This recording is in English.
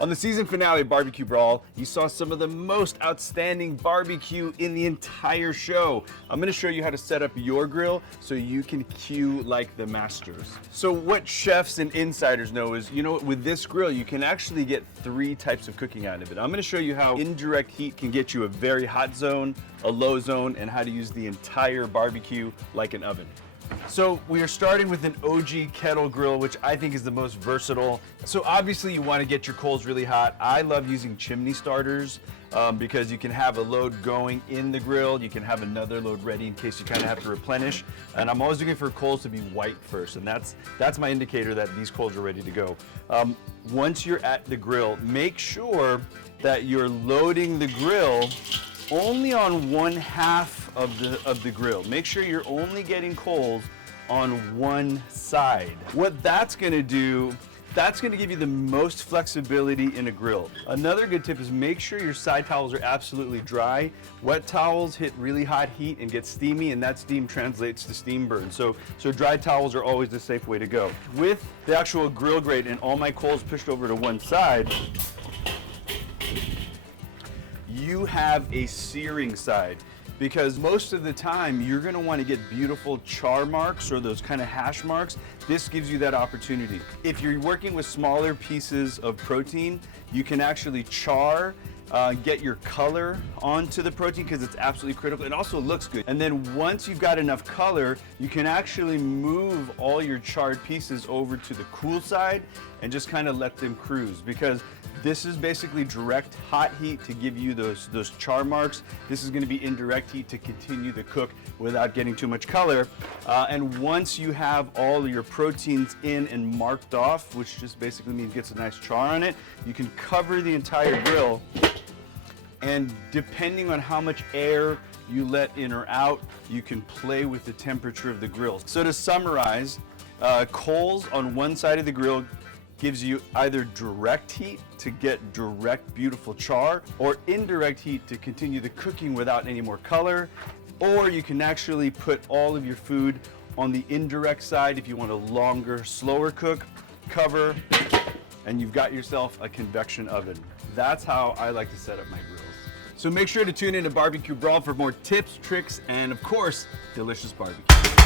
On the season finale of BBQ Brawl, you saw some of the most outstanding barbecue in the entire show. I'm gonna show you how to set up your grill so you can queue like the masters. So what chefs and insiders know is, with this grill, you can actually get 3 types of cooking out of it. I'm gonna show you how indirect heat can get you a very hot zone, a low zone, and how to use the entire barbecue like an oven. So we are starting with an OG kettle grill, which I think is the most versatile. So obviously you want to get your coals really hot. I love using chimney starters because you can have a load going in the grill. You can have another load ready in case you kind of have to replenish. And I'm always looking for coals to be white first, and that's my indicator that these coals are ready to go. Once you're at the grill, make sure that you're loading the grill only on one half of the grill. Make sure you're only getting coals on one side. What that's gonna do, that's gonna give you the most flexibility in a grill. Another good tip is make sure your side towels are absolutely dry. Wet towels hit really hot heat and get steamy, and that steam translates to steam burn. So dry towels are always the safe way to go. With the actual grill grate and all my coals pushed over to one side, you have a searing side, because most of the time you're going to want to get beautiful char marks or those kind of hash marks. This gives you that opportunity. If you're working with smaller pieces of protein, you can actually char, get your color onto the protein because it's absolutely critical. It also looks good. And then once you've got enough color, you can actually move all your charred pieces over to the cool side and just kind of let them cruise, because this is basically direct hot heat to give you those char marks. This is going to be indirect heat to continue the cook without getting too much color. And once you have all of your proteins in and marked off, which just basically means gets a nice char on it, you can cover the entire grill. And depending on how much air you let in or out, you can play with the temperature of the grill. So to summarize, coals on one side of the grill gives you either direct heat to get direct, beautiful char, or indirect heat to continue the cooking without any more color. Or you can actually put all of your food on the indirect side if you want a longer, slower cook, cover, and you've got yourself a convection oven. That's how I like to set up my grills. So make sure to tune in to BBQ Brawl for more tips, tricks, and of course, delicious barbecue.